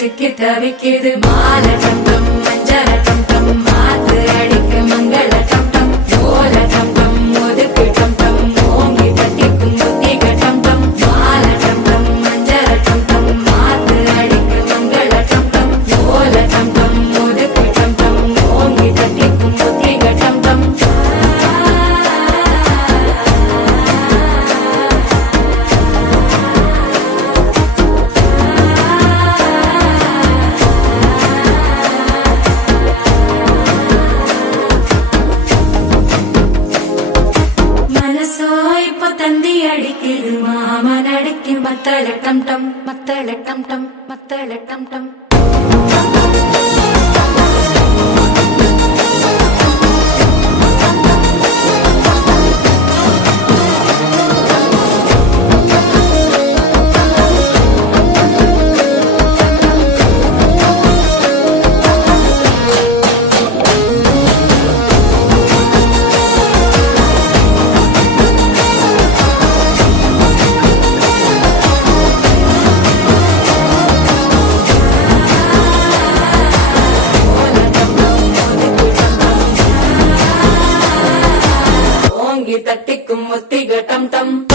சிக்கி தவிக்குது மால டம் டம் மஞ்சள டம் டம் மாத்து அடிக்கு மங்கள டம் டம் ஓல டம் டம் ஒதுக்கு டம் டம் ஓங்கி தட்டிக்கும் புத்திக டம் டம் மால டம் டம் மஞ்சள டம் டம் மாத்து அடிக்கு மங்கள டம் டம் ஓல டம் டம் ஒதுக்கு டம் டம் ஓங்கி தட்டிக்கும் புத்திக டம் டம் தந்தி அடிக்குது மாமன் அடிக்கு மத்தள டம் டம் மத்தள டம் டம் மத்தள டம் டம் தட்டிக்கும் ஒத்திக டம் டம்